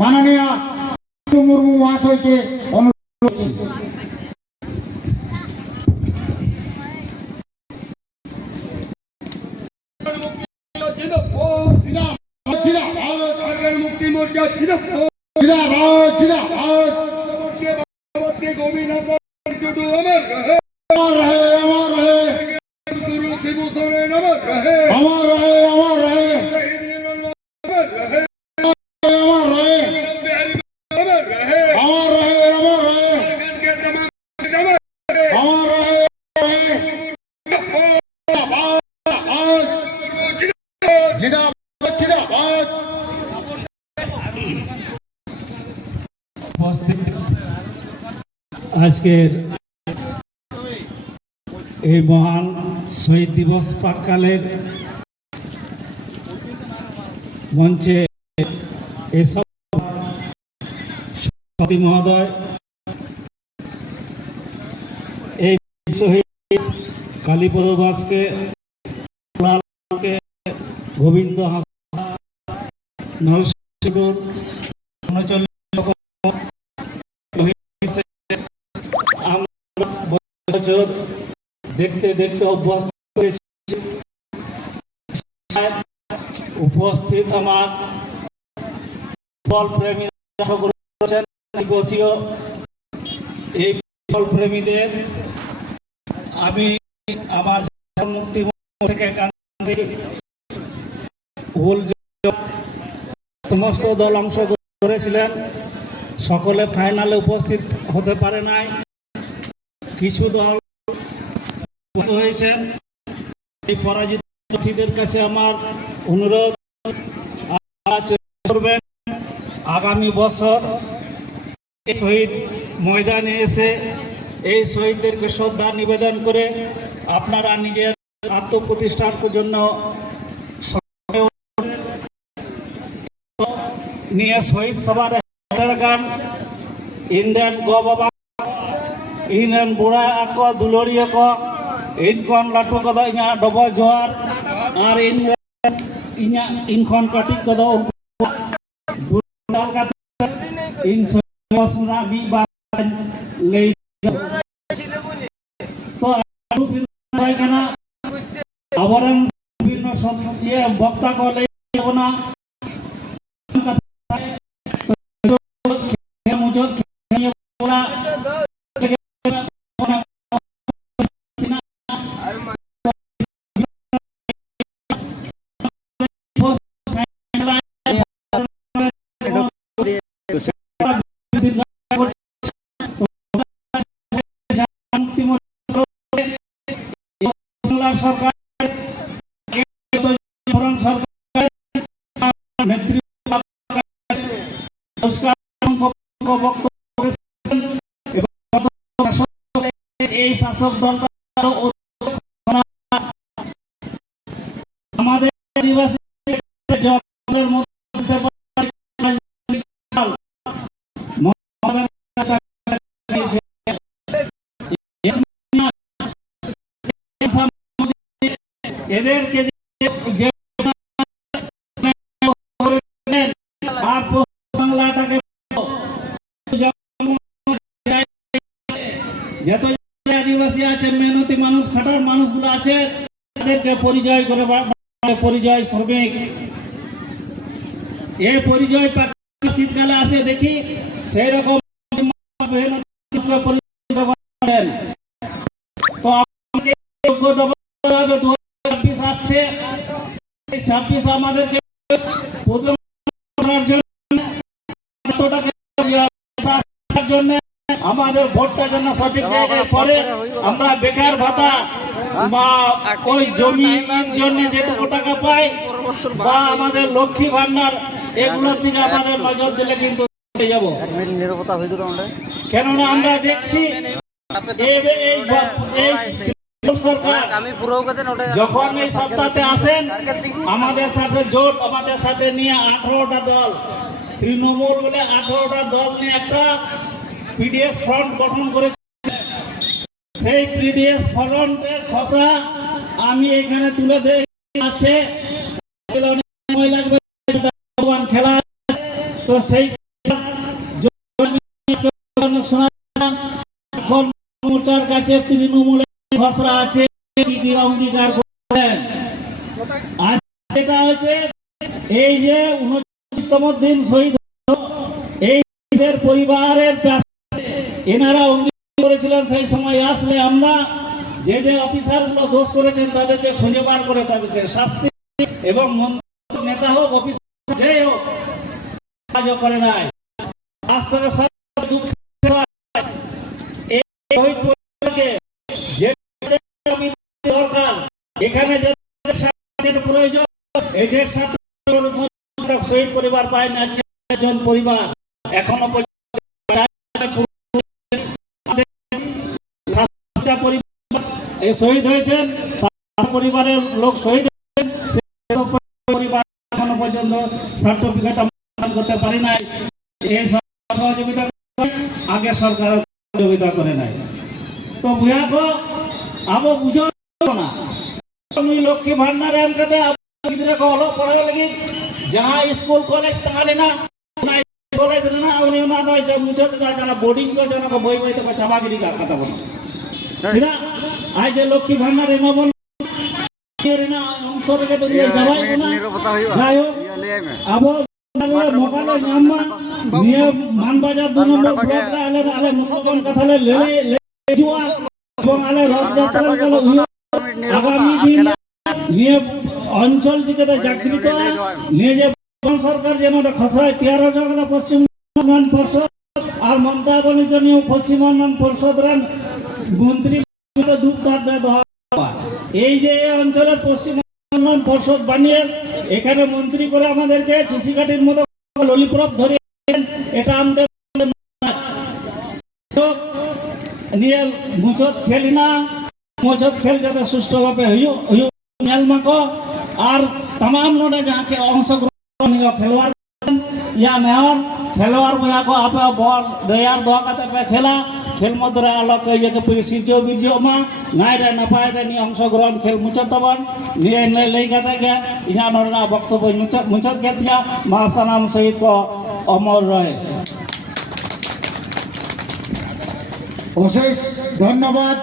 মাননীয় মুর্মু মহাশয়কে অনুরোধ করছি। मुक्ति मोर्चा अमर रहे, अमर रहे, गुरु शिबू सोरेन अमर रहे, अमर रहे, अमर रहे, अमर रहे, अमर रहे, अमर रहे, अमर रहे, अमर रहे, के तमाम अमर रहे, अमर रहे, जिंदाबाद, जिंदाबाद। আজকের এই মহান শহীদ দিবস প্রাক্কালের মঞ্চে এসব সভাপতি মহোদয়, এই শহীদ কালীপদ দাসকে, গোবিন্দ হাসদা, নরসিংহ দেখতে দেখতে অভ্যস্ত হয়েছি। উপস্থিত আমার ফুটবল প্রেমী এই ফুটবল প্রেমীদের আমি আমার মুক্তি থেকে সমস্ত দল অংশগ্রহণ করেছিলেন, সকলে ফাইনালে উপস্থিত হতে পারে নাই। কিছু দল হয়েছেন। এই পরাজিত প্রার্থীদের কাছে আমার অনুরোধ করবেন আগামী বছর এই শহীদ ময়দানে এসে এই শহীদদেরকে শ্রদ্ধা নিবেদন করে আপনারা নিজের আত্মপ্রতিষ্ঠার জন্য নিয়ে শহীদ সভার গান ইন্ডিয়ান গো বাবা ᱤᱧᱨᱮᱱ ᱵᱚᱲᱟ ᱟᱠᱚ ᱫᱩᱞᱟᱹᱲᱤᱭᱟᱹ ᱠᱚ ᱤᱧ ᱠᱷᱚᱱ ᱞᱟᱹᱴᱩ ᱠᱚᱫᱚ ᱤᱧᱟᱹᱜ ᱰᱚᱵᱚᱜ ᱡᱚᱦᱟᱨ ᱟᱨ ᱤᱧ ᱠᱷᱚᱱ ᱠᱟᱹᱴᱤᱡ ᱠᱚᱫᱚ ᱤᱧ ᱥᱚᱢᱚᱥ ᱨᱮᱱᱟᱜ ᱢᱤᱫ ᱵᱟᱨ ᱞᱟᱹᱭ ᱛᱚ ᱠᱟᱱᱟ ᱟᱵᱚᱨᱮᱱ ᱵᱤᱵᱷᱤᱱᱱᱚ ᱵᱚক্তা ᱠᱚ ᱞᱟᱹᱭ ᱟᱵᱚᱱᱟ এই শাসক দলটা আমাদের আদিবাসী এদেরকে বাংলাটাকে যত আদিবাসী আছে, মেহনতি মানুষ, খাটার মানুষগুলো আছে, তাদেরকে পরিচয় করে পরিচয় শ্রমিক। এই পরিচয় শীতকালে আসে দেখি সেই রকম তো আমাকে 2026 আসছে, 26 আমাদেরকে আমাদের ভোটটা যেন সঠিক জায়গায় পড়ে, আমরা বেকার ভাতা বা ওই জমির জন্য যেটুকু টাকা পাই বা আমাদের লক্ষ্মী ভান্ডার এগুলোর দিকে আমাদের নজর দিলে কিন্তু যাবো। কেননা আমরা দেখছি যখন এই সপ্তাহে আসেন আমাদের সাথে জোট, আমাদের সাথে নিয়ে 18টা দল, তৃণমূল বলে 18টা দল নিয়ে একটা পিডিএস ফ্রন্ট গঠন করেছে। সেই পিডিএস ফ্রন্টের খসড়া আমি এখানে তুলে দেই আছে, সময় লাগবে, খেলা তো সেই শোনা এখন মোর্চার কাছে তৃণমূলের খসড়া আছে কি কি অঙ্গীকার করলেন। আজ সেটা হচ্ছে এই যে 29তম দিন শহীদ এই পরিবারের এনারা অঙ্গীকার করেছিলেন সেই সময় আসলে আমরা যে যে অফিসারগুলো দোষ করেছেন তাদেরকে খুঁজে বার করে তাদেরকে শাস্তি এবং মন্ত্রী নেতা হোক অফিসার যে হোক কাজও করে নাই। আজ থেকে দুঃখ এই শহীদ পরিবারকে যে দরকার এখানে যে প্রয়োজন এই 1.5 শহীদ পরিবার পায় না। আজকে পরিবার এখনো শহীদ হয়েছেন, পরিবারের লোক শহীদ হয়েছেন, পরিবার এখনো পর্যন্ত সার্টিফিকেট করতে পারি নাই। এই সহযোগিতা আগে সরকার সহযোগিতা করে নাই তো বুঝাবো আবো বুঝো না লক্ষ্মী ভান্ডার এম कहते गिद्रा को अलग पढ़ावे लगी जहां स्कूल कॉलेज तमाले ना कॉलेज ना उनी ना दो जब मुझे तो जाना बोर्डिंग को जाना को बोई बोई तो छाबागिरी का कथा बोल सीधा आज जे लक्ष्मी भांडार एमा बोल ना अंश रे तो जवाई ना जायो अब मोबाइल नामा निये मानबाजार 2 नंबर ब्लॉक रे आले मुसलमान कथा ले जुआ এবং আলে রথ যাত্রা গেল আগামী দিন নিয়ে অঞ্চল থেকে জাগৃত নিয়ে যে সরকার যেন খসড়ায় 13 জায়গা পশ্চিম উন্নয়ন পর্ষদ আর মমতা বাণিজ্য নিয়ে পশ্চিম উন্নয়ন পর্ষদ মন্ত্রী এই যে অঞ্চলের পশ্চিম উন্নয়ন পর্ষদ বানিয়ে এখানে মন্ত্রী করে আমাদেরকে চিসিকাটির মতো ললিপপ ধরে এটা আমাদের নিয়ে মুচত খেলি না মুচত খেল যাতে সুষ্ঠুভাবে হইমাকো আর तमाम लोग जहाँ के अंशग्रहण खेलवाड़ या मेहर खेलवाड़ बया को आप बॉल दयार दो पे खेला खेल मध्य आलोक सिरजो बीरजो मा नाय रे नपाय रे नि अंशग्रहण खेल मुचत तबन निये लई कते के इहा नरना बक्तव्य मुचत के थिया महास्थानाम सहित को अमर रहे। অশেষ ধন্যবাদ।